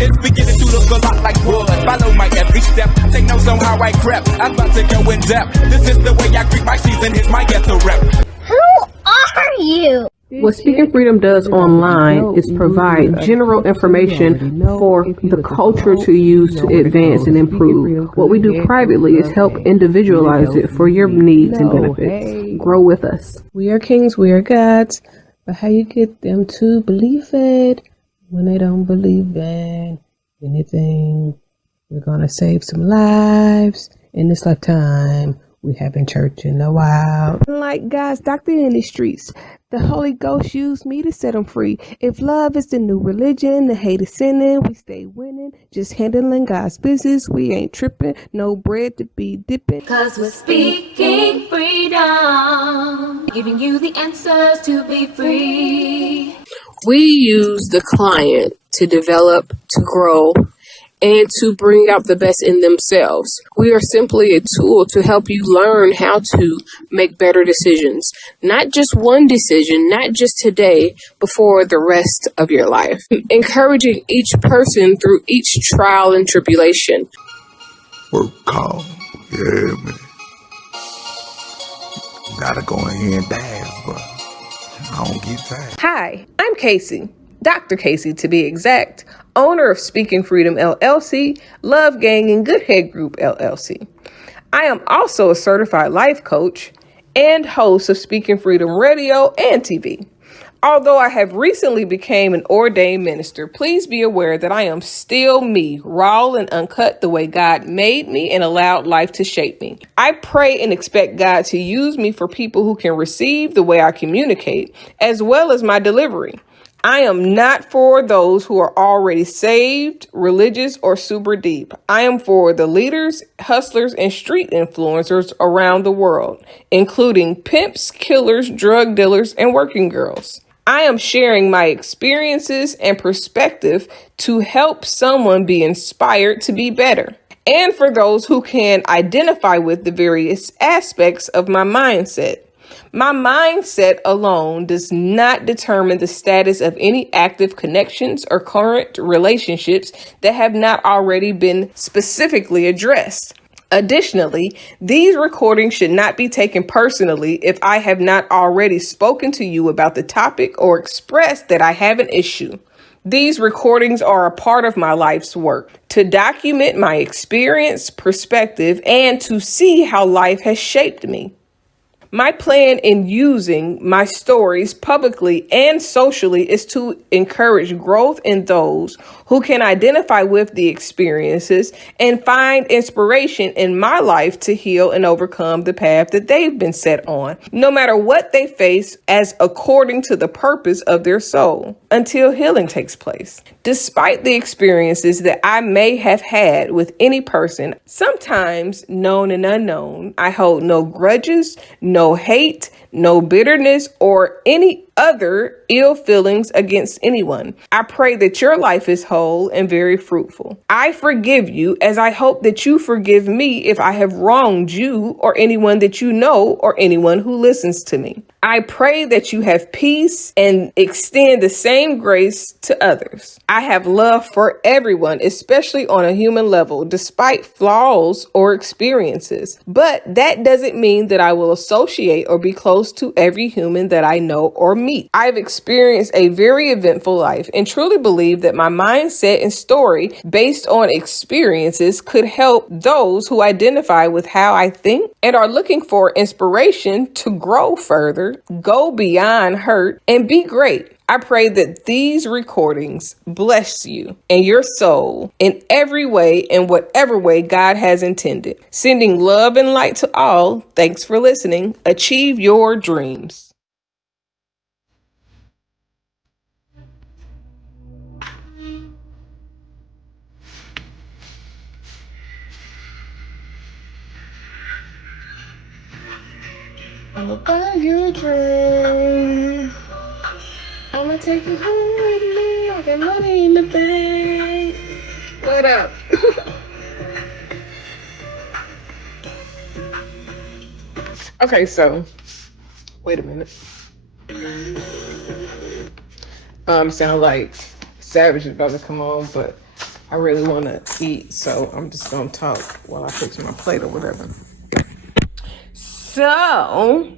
It's beginning to look a lot like wood. Follow my every step. Take notes on how I crept. I'm about to go in depth. This is the way I greet my season. Here's my ghetto rep. Who are you? What Speaking Freedom does online is provide general information for the culture to use to advance and improve. What we do privately is help individualize it for your needs and benefits. Grow with us. We are kings, we are gods, but how you get them to believe it when they don't believe in anything? We're gonna save some lives in this lifetime. We haven't church in a while. Like God's doctor in the streets, the Holy Ghost used me to set them free. If love is the new religion, the hate is sinning, we stay winning. Just handling God's business, we ain't tripping. No bread to be dipping. Cause we're speaking freedom, giving you the answers to be free. We use the client to develop, to grow, and to bring out the best in themselves. We are simply a tool to help you learn how to make better decisions. Not just one decision, not just today, but for the rest of your life. Encouraging each person through each trial and tribulation. Work call. Yeah, man. Gotta go in here and dance, but I don't get tired. Hi, I'm Kaci, Dr. Kaci to be exact, owner of Speaking Freedom LLC, Love Gang and Good Head Group LLC. I am also a certified life coach and host of Speaking Freedom Radio and TV. Although I have recently became an ordained minister, please be aware that I am still me, raw and uncut the way God made me and allowed life to shape me. I pray and expect God to use me for people who can receive the way I communicate, as well as my delivery. I am not for those who are already saved, religious, or super deep. I am for the leaders, hustlers, and street influencers around the world, including pimps, killers, drug dealers, and working girls. I am sharing my experiences and perspective to help someone be inspired to be better, and for those who can identify with the various aspects of my mindset. My mindset alone does not determine the status of any active connections or current relationships that have not already been specifically addressed. Additionally, these recordings should not be taken personally if I have not already spoken to you about the topic or expressed that I have an issue. These recordings are a part of my life's work to document my experience, perspective, and to see how life has shaped me. My plan in using my stories publicly and socially is to encourage growth in those who can identify with the experiences and find inspiration in my life to heal and overcome the path that they've been set on, no matter what they face, as according to the purpose of their soul, until healing takes place. Despite the experiences that I may have had with any person, sometimes known and unknown, I hold no grudges, no hate, no bitterness, or any other ill feelings against anyone. I pray that your life is whole and very fruitful. I forgive you as I hope that you forgive me if I have wronged you or anyone that you know or anyone who listens to me. I pray that you have peace and extend the same grace to others. I have love for everyone, especially on a human level, despite flaws or experiences. But that doesn't mean that I will associate or be close to every human that I know or meet. I've experienced a very eventful life and truly believe that my mindset and story based on experiences could help those who identify with how I think and are looking for inspiration to grow further, go beyond hurt, and be great. I pray that these recordings bless you and your soul in every way, in whatever way God has intended. Sending love and light to all. Thanks for listening. Achieve your dreams. I'ma buy you a drink. I'ma take you home with me. I got money in the bank. What up? Okay, so wait a minute. Sound like Savage is about to come on, but I really want to eat, so I'm just going to talk while I fix my plate or whatever. So,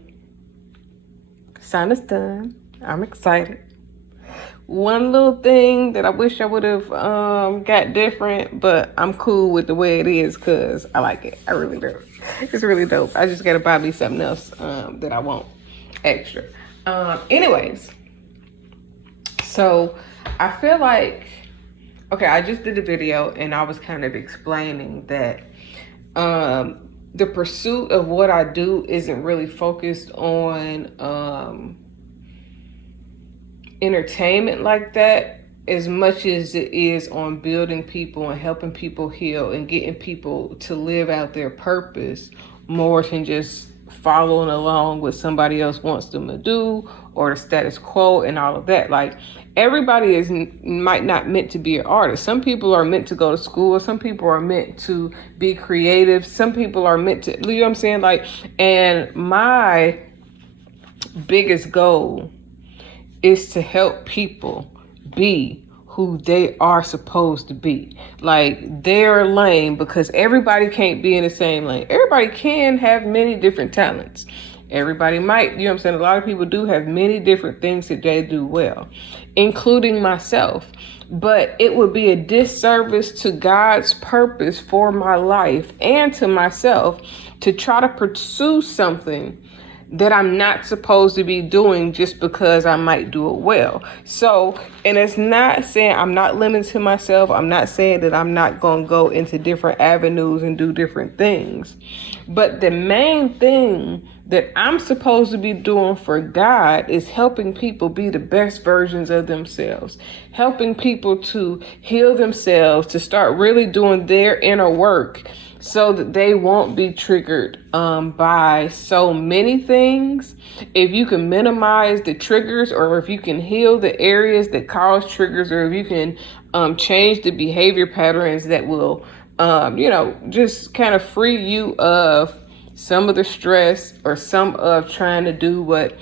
sign is done. I'm excited. One little thing that I wish I would have got different, but I'm cool with the way it is because I like it. I really do. It's really dope. I just got to buy me something else that I want extra. Anyways, so I feel like, okay, I just did a video and I was kind of explaining that the pursuit of what I do isn't really focused on entertainment like that as much as it is on building people and helping people heal and getting people to live out their purpose more than just following along what somebody else wants them to do or the status quo and all of that. Like, everybody might not meant to be an artist. Some people are meant to go to school. Some people are meant to be creative. Some people are meant to, you know what I'm saying? Like, and my biggest goal is to help people be who they are supposed to be. Like, their lane, because everybody can't be in the same lane. Everybody can have many different talents. Everybody might, you know what I'm saying? A lot of people do have many different things that they do well, including myself. But it would be a disservice to God's purpose for my life and to myself to try to pursue something that I'm not supposed to be doing just because I might do it well. So, and it's not saying I'm not limiting myself. I'm not saying that I'm not going to go into different avenues and do different things. But the main thing that I'm supposed to be doing for God is helping people be the best versions of themselves, helping people to heal themselves, to start really doing their inner work, so that they won't be triggered by so many things. If you can minimize the triggers, or if you can heal the areas that cause triggers, or if you can change the behavior patterns that will, just kind of free you of some of the stress or some of trying to do what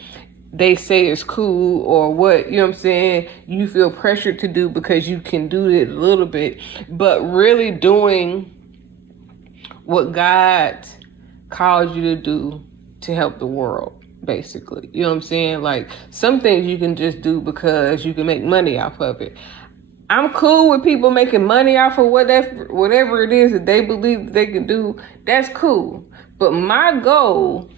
they say is cool, or what, you know what I'm saying, you feel pressured to do because you can do it a little bit, but really doing what God called you to do to help the world, basically. You know what I'm saying? Like, some things you can just do because you can make money off of it. I'm cool with people making money off of whatever it is that they believe that they can do. That's cool. But my goal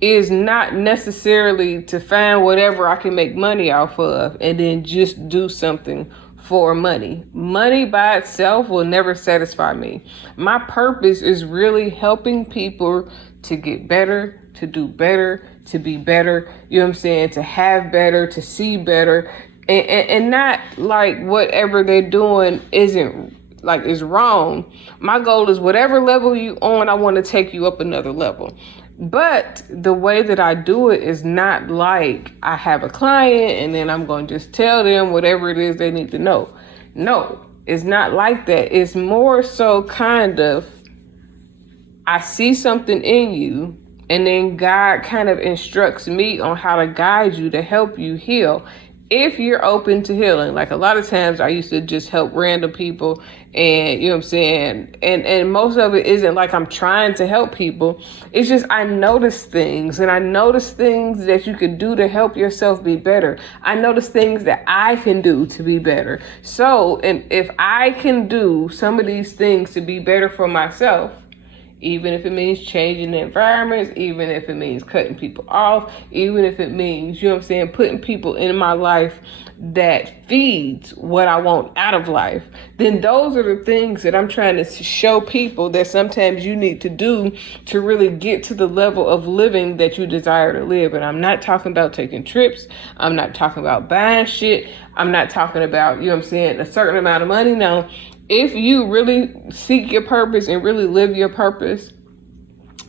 is not necessarily to find whatever I can make money off of and then just do something for money. Money by itself will never satisfy me. My purpose is really helping people to get better, to do better, to be better, you know what I'm saying, to have better, to see better, and not like whatever they're doing isn't like is wrong. My goal is whatever level you on, I want to take you up another level. But the way that I do it is not like I have a client and then I'm going to just tell them whatever it is they need to know. No, it's not like that. It's more so kind of, I see something in you and then God kind of instructs me on how to guide you to help you heal. If you're open to healing, like a lot of times I used to just help random people, and you know what I'm saying? And most of it isn't like I'm trying to help people. It's just I notice things, and I notice things that you can do to help yourself be better. I notice things that I can do to be better. So, and if I can do some of these things to be better for myself, even if it means changing the environments, even if it means cutting people off, even if it means, you know what I'm saying, putting people in my life that feeds what I want out of life, then those are the things that I'm trying to show people that sometimes you need to do to really get to the level of living that you desire to live. And I'm not talking about taking trips. I'm not talking about buying shit. I'm not talking about, you know what I'm saying, a certain amount of money. No. If you really seek your purpose and really live your purpose,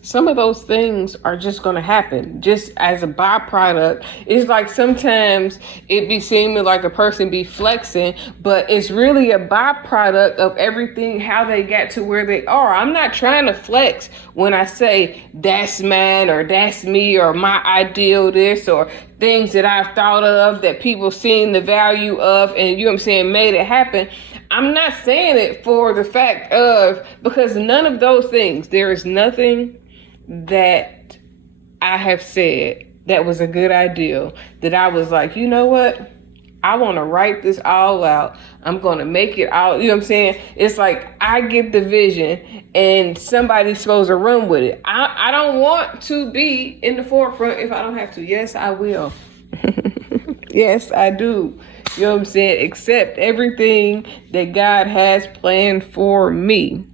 some of those things are just going to happen just as a byproduct. It's like sometimes it be seeming like a person be flexing, but it's really a byproduct of everything, how they got to where they are. I'm not trying to flex when I say that's mine or that's me or my ideal this or things that I've thought of that people seen the value of and, you know what I'm saying, made it happen. I'm not saying it for the fact of, because none of those things, there is nothing that I have said that was a good idea that I was like, you know what? I want to write this all out. I'm going to make it all, you know what I'm saying? It's like I get the vision and somebody's supposed to run with it. I don't want to be in the forefront if I don't have to. Yes, I will. Yes, I do. You know what I'm saying? Accept everything that God has planned for me.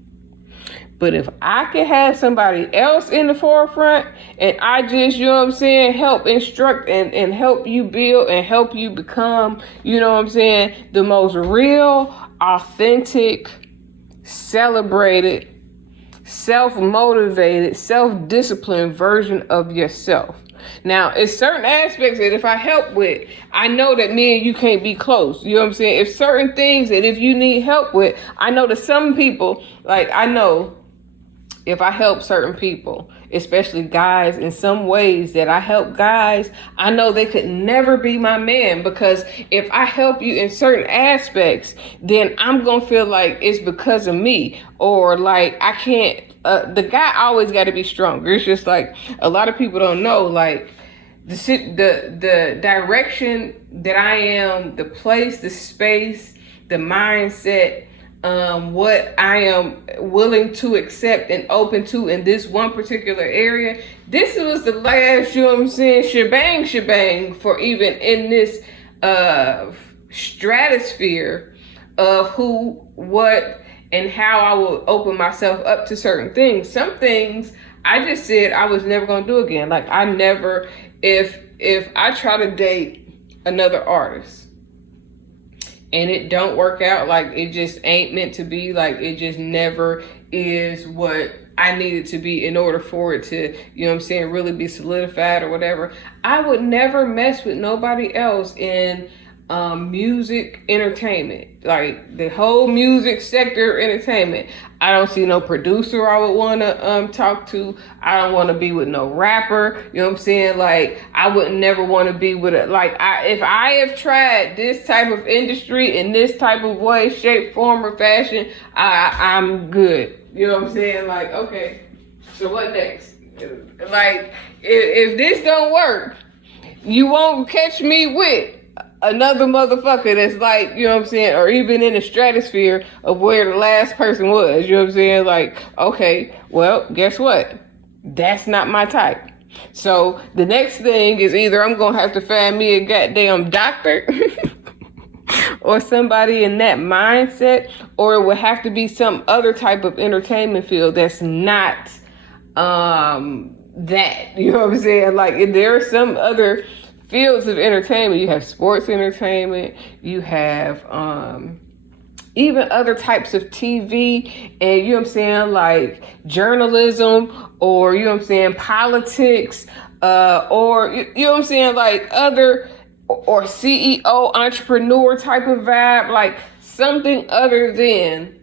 But if I can have somebody else in the forefront and I just, you know what I'm saying, help instruct and help you build and help you become, you know what I'm saying, the most real, authentic, celebrated, self-motivated, self-disciplined version of yourself. Now, it's certain aspects that if I help with, I know that me and you can't be close. You know what I'm saying? If certain things that if you need help with, I know that some people, like I know if I help certain people, especially guys, in some ways that I help guys, I know they could never be my man, because if I help you in certain aspects, then I'm going to feel like it's because of me, or like I can't, the guy always got to be stronger. It's just like a lot of people don't know, like the direction that I am, the place, the space, the mindset, what I am willing to accept and open to in this one particular area. This was the last, you know what I'm saying, shebang for even in this stratosphere of who, what, and how I will open myself up to certain things. Some things I just said I was never going to do again. Like I never, if I try to date another artist and it don't work out, like it just ain't meant to be, like it just never is what I need it to be in order for it to, you know what I'm saying, really be solidified or whatever, I would never mess with nobody else in music entertainment, like the whole music sector entertainment. I don't see no producer I would want to talk to. I don't want to be with no rapper, you know what I'm saying? Like I would never want to be with it. Like if I have tried this type of industry in this type of way, shape, form, or fashion, I'm good. You know what I'm saying? Like, okay, so what next? Like if this don't work, you won't catch me with another motherfucker that's like, you know what I'm saying, or even in the stratosphere of where the last person was, you know what I'm saying? Like, okay, well, guess what? That's not my type. So the next thing is either I'm going to have to find me a goddamn doctor or somebody in that mindset, or it would have to be some other type of entertainment field that's not that, you know what I'm saying? Like there are some other fields of entertainment. You have sports entertainment, you have even other types of TV, and you know what I'm saying, like journalism, or you know what I'm saying, politics, or you know what I'm saying, like other, or CEO, entrepreneur type of vibe, like something other than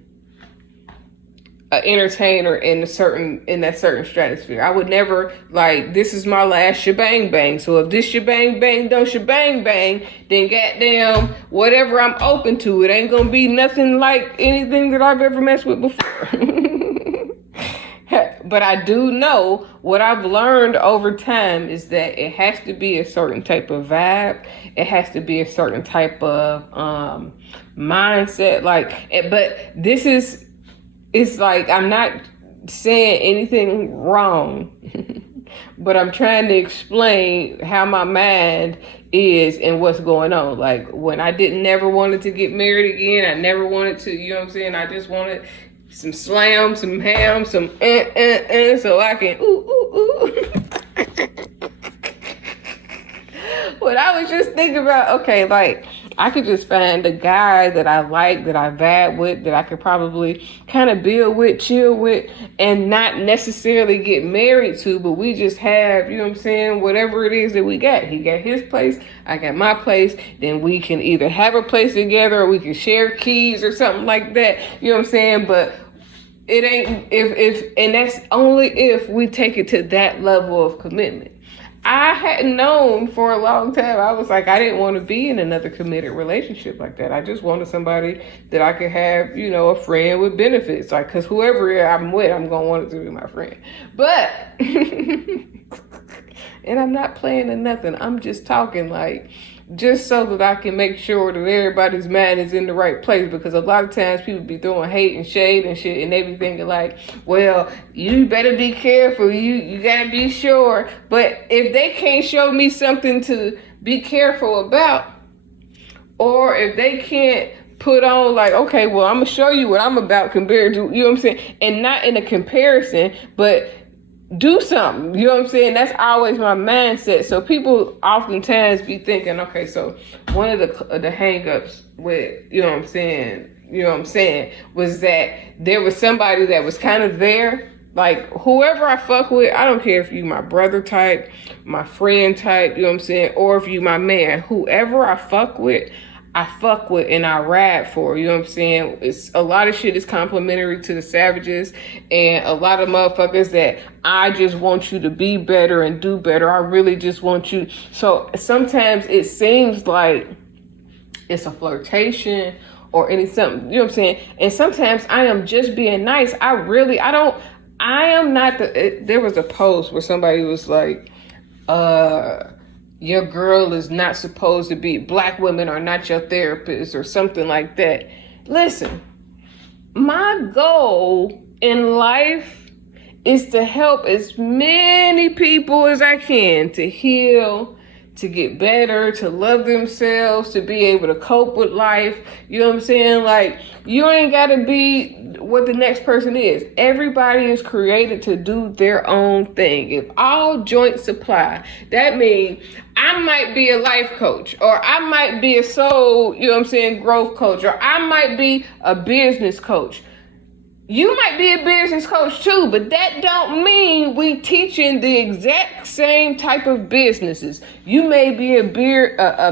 an entertainer in that certain stratosphere. I would never, like, this is my last shebang bang. So if this shebang bang don't shebang bang, then goddamn whatever I'm open to, it ain't gonna be nothing like anything that I've ever messed with before. But I do know what I've learned over time is that it has to be a certain type of vibe. It has to be a certain type of mindset. Like, but this is, it's like, I'm not saying anything wrong, but I'm trying to explain how my mind is and what's going on. Like when I never wanted to get married again, I never wanted to, you know what I'm saying? I just wanted some slam, some ham, some so I can But I was just thinking about, okay, like I could just find a guy that I like, that I vibe with, that I could probably kind of build with, chill with, and not necessarily get married to, but we just have, you know what I'm saying, whatever it is that we got. He got his place, I got my place, then we can either have a place together or we can share keys or something like that, you know what I'm saying? But it ain't, and that's only if we take it to that level of commitment. I hadn't known for a long time. I was like, I didn't want to be in another committed relationship like that. I just wanted somebody that I could have, you know, a friend with benefits. Like, because whoever I'm with, I'm going to want it to be my friend. But, and I'm not playing or nothing. I'm just talking like, just so that I can make sure that everybody's mind is in the right place, because a lot of times people be throwing hate and shade and shit, and they be thinking like, well, you better be careful, you gotta be sure. But if they can't show me something to be careful about, or if they can't put on like, okay, well, I'm gonna show you what I'm about compared to, you know what I'm saying, and not in a comparison, but do something, you know what I'm saying? That's always my mindset. So people oftentimes be thinking, okay, so one of the hang-ups with, you know what I'm saying, was that there was somebody that was kind of there, like whoever I fuck with, I don't care if you my brother type, my friend type, you know what I'm saying, or if you my man, whoever I fuck with and I ride for, you know what I'm saying? It's a lot of shit is complimentary to the savages, and a lot of motherfuckers that I just want you to be better and do better. I really just want you. So sometimes it seems like it's a flirtation or something, you know what I'm saying? And sometimes I am just being nice. There was a post where somebody was like, your girl is not supposed to be, black women are not your therapist or something like that. Listen, my goal in life is to help as many people as I can to heal, to get better, to love themselves, to be able to cope with life. You know what I'm saying? Like, you ain't got to be what the next person is. Everybody is created to do their own thing. If all joints supply, that means I might be a life coach, or I might be a soul, you know what I'm saying, growth coach, or I might be a business coach. You might be a business coach too, but that don't mean we teaching the exact same type of businesses. You may be a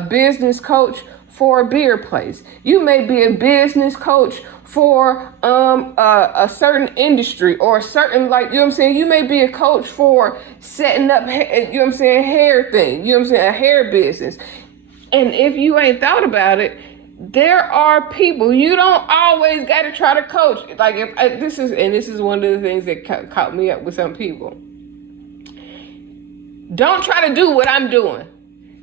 business coach for a beer place. You may be a business coach for a certain industry, or a certain, like, you know what I'm saying, you may be a coach for setting up, you know what I'm saying, hair thing, you know what I'm saying, a hair business. And if you ain't thought about it, there are people, you don't always got to try to coach. Like, this is one of the things that caught me up with some people. Don't try to do what I'm doing.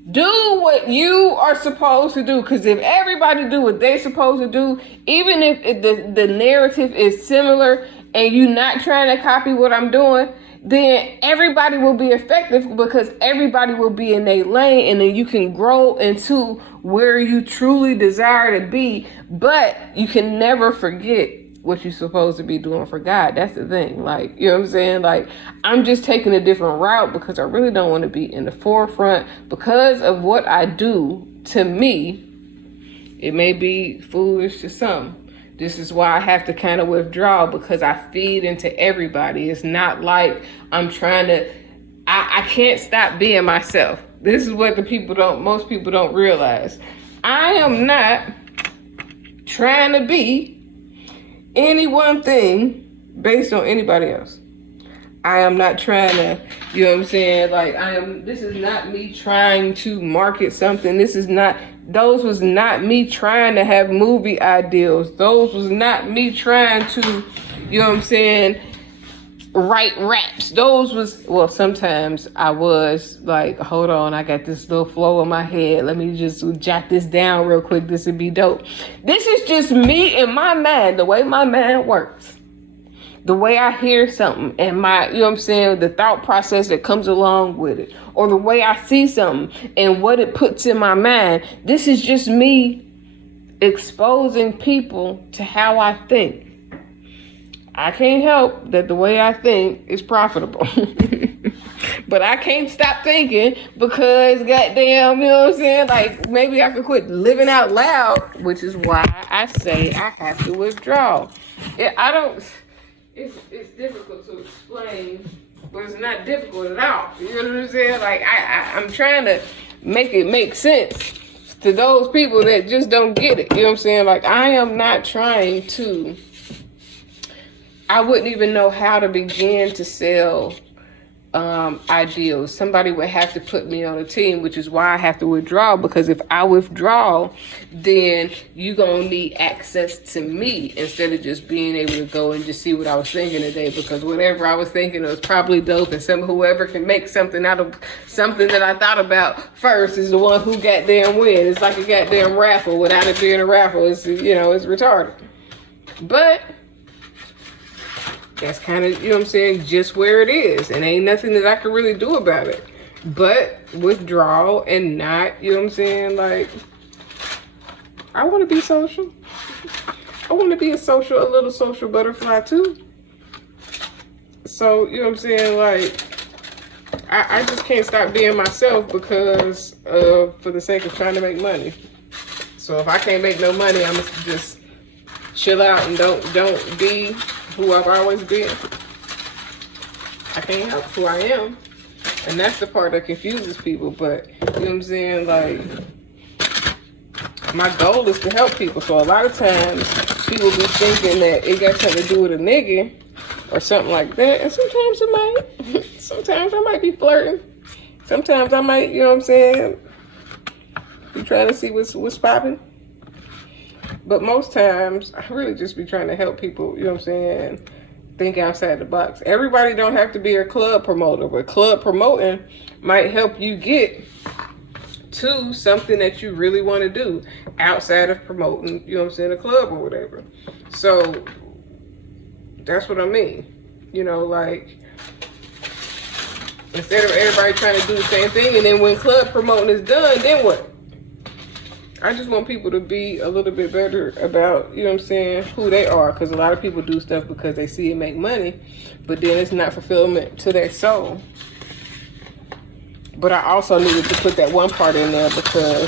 Do what you are supposed to do. Because if everybody do what they're supposed to do, even if the narrative is similar and you're not trying to copy what I'm doing, then everybody will be effective, because everybody will be in their lane, and then you can grow into where you truly desire to be. But you can never forget what you're supposed to be doing for God. That's the thing. Like, you know what I'm saying? Like, I'm just taking a different route because I really don't want to be in the forefront because of what I do. To me, it may be foolish to some. This is why I have to kind of withdraw, because I feed into everybody. It's not like I'm trying to, I can't stop being myself. This is what most people don't realize. I am not trying to be any one thing based on anybody else. I am not trying to, you know what I'm saying? Like, this is not me trying to market something. Those was not me trying to have movie ideals. Those was not me trying to, you know what I'm saying, write raps. Well, sometimes I was like, hold on, I got this little flow in my head. Let me just jot this down real quick. This would be dope. This is just me and my mind, the way my mind works. The way I hear something and my, you know what I'm saying, the thought process that comes along with it, or the way I see something and what it puts in my mind. This is just me exposing people to how I think. I can't help that the way I think is profitable. But I can't stop thinking, because goddamn, you know what I'm saying? Like, maybe I could quit living out loud, which is why I say I have to withdraw. It's difficult to explain, but it's not difficult at all. You know what I'm saying? Like, I'm trying to make it make sense to those people that just don't get it. You know what I'm saying? Like, I am not trying to, I wouldn't even know how to begin to sell ideals. Somebody would have to put me on a team, which is why I have to withdraw, because if I withdraw, then you gonna need access to me instead of just being able to go and just see what I was thinking today, because whatever I was thinking was probably dope, and whoever can make something out of something that I thought about first is the one who goddamn win. It's like a goddamn raffle. Without it being a raffle, it's, you know, it's retarded. But that's kind of, you know what I'm saying, just where it is. And ain't nothing that I can really do about it. But withdraw and not, you know what I'm saying, like, I want to be social. I want to be a little social butterfly too. So, you know what I'm saying, like, I just can't stop being myself because for the sake of trying to make money. So if I can't make no money, I'm just chill out and don't be who I've always been. I can't help who I am. And that's the part that confuses people. But, you know what I'm saying, like, my goal is to help people. So a lot of times, people be thinking that it got something to do with a nigga or something like that. And sometimes it might. Sometimes I might be flirting. Sometimes I might, you know what I'm saying, be trying to see what's popping. But most times, I really just be trying to help people, you know what I'm saying, think outside the box. Everybody don't have to be a club promoter, but club promoting might help you get to something that you really want to do outside of promoting, you know what I'm saying, a club or whatever. So, that's what I mean. You know, like, instead of everybody trying to do the same thing, and then when club promoting is done, then what? I just want people to be a little bit better about, you know what I'm saying, who they are. Because a lot of people do stuff because they see it make money, but then it's not fulfillment to their soul. But I also needed to put that one part in there because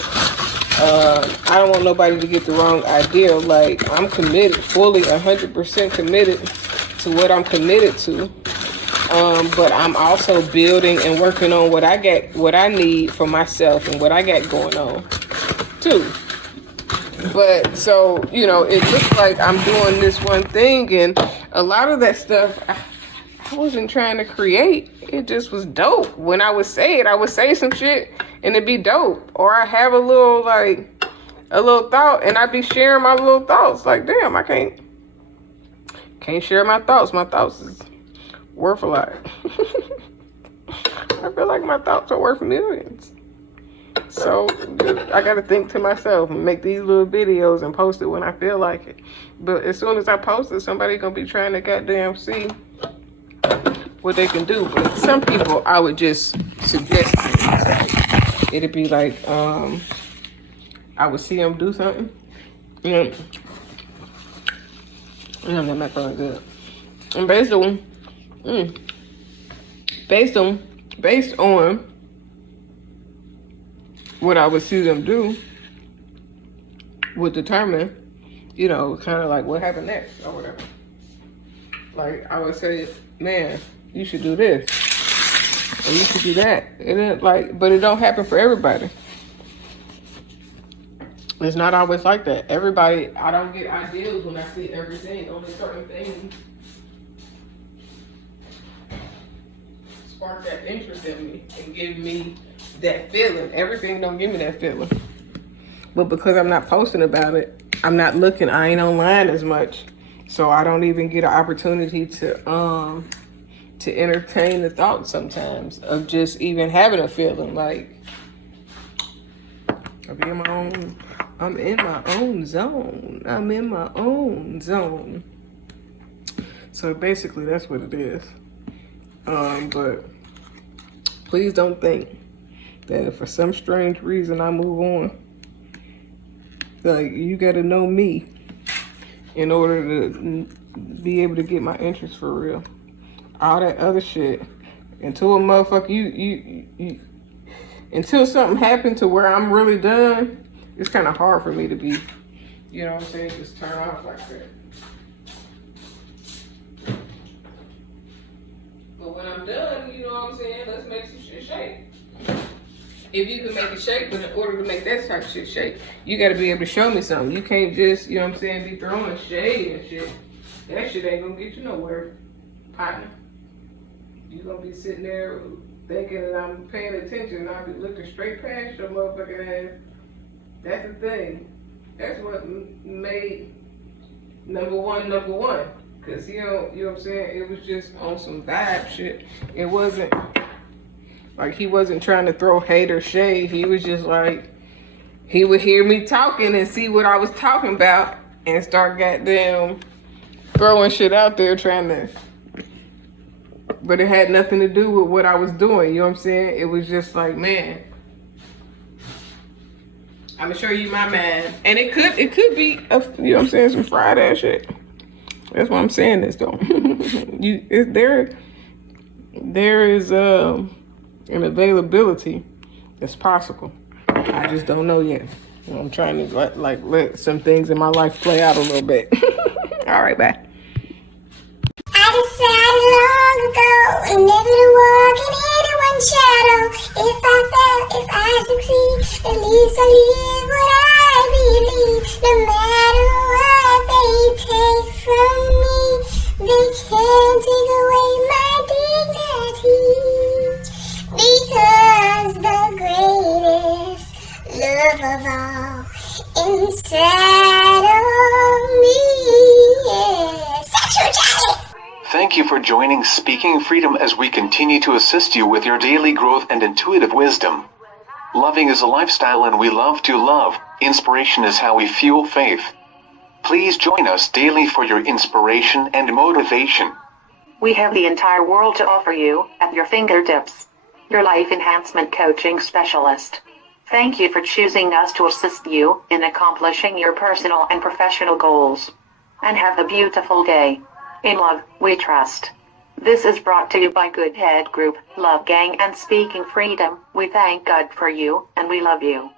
I don't want nobody to get the wrong idea. Like, I'm committed, fully 100% committed to what I'm committed to. But I'm also building and working on what I need for myself and what I got going on too. But so, you know, it looks like I'm doing this one thing, and a lot of that stuff I wasn't trying to create. It just was dope. When I would say it, I would say some shit and it'd be dope. Or I have a little thought and I'd be sharing my little thoughts. Like, damn, I can't share my thoughts. My thoughts is worth a lot. I feel like my thoughts are worth millions. So I got to think to myself and make these little videos and post it when I feel like it. But as soon as I post it, somebody going to be trying to goddamn see what they can do. But some people, I would just suggest things. It'd be like, I would see them do something. And that might feel good. And based on what I would see them do would determine, you know, kind of like what happened next or whatever. Like, I would say, man, you should do this or you should do that. It ain't like, but it don't happen for everybody. It's not always like that. Everybody, I don't get ideals when I see everything. Only certain things spark that interest in me and give me that feeling. Everything don't give me that feeling. But because I'm not posting about it, I'm not looking, I ain't online as much. So I don't even get an opportunity to entertain the thought sometimes of just even having a feeling. Like, I'm in my own zone. So basically that's what it is. But please don't think that if for some strange reason I move on, like, you gotta know me in order to be able to get my interest for real. All that other shit, until a motherfucker, you until something happened to where I'm really done, it's kind of hard for me to be, you know what I'm saying, just turn off like that. But when I'm done, you know what I'm saying, let's make some shit shake. If you can make it shake, but in order to make that type of shit shake, you got to be able to show me something. You can't just, you know what I'm saying, be throwing shade and shit. That shit ain't gonna get you nowhere, partner. You gonna be sitting there thinking that I'm paying attention and I'll be looking straight past your motherfucking ass. That's the thing. That's what made number one. Cause you know what I'm saying? It was just on some vibe shit. It wasn't like he wasn't trying to throw hate or shade. He was just like, he would hear me talking and see what I was talking about and start goddamn throwing shit out there trying to, but it had nothing to do with what I was doing. You know what I'm saying? It was just like, man, I'm gonna show you my man. And it could be, you know what I'm saying, some fried ass shit. That's why I'm saying this though. There is an availability that's possible. I just don't know yet. I'm trying to let some things in my life play out a little bit. All right, bye. I decided long ago never to walk in anyone's shadow. If I fail, if I succeed, at least I live what I believe. No matter what they take from me, they can't take away my dignity. Because the greatest love of all inside of me is sexuality. Thank you for joining Speaking Freedom as we continue to assist you with your daily growth and intuitive wisdom. Loving is a lifestyle and we love to love. Inspiration is how we fuel faith. Please join us daily for your inspiration and motivation. We have the entire world to offer you at your fingertips. Your life enhancement coaching specialist. Thank you for choosing us to assist you in accomplishing your personal and professional goals. And have a beautiful day. In love, we trust. This is brought to you by Good Head Group, Love Gang and Speaking Freedom. We thank God for you, and we love you.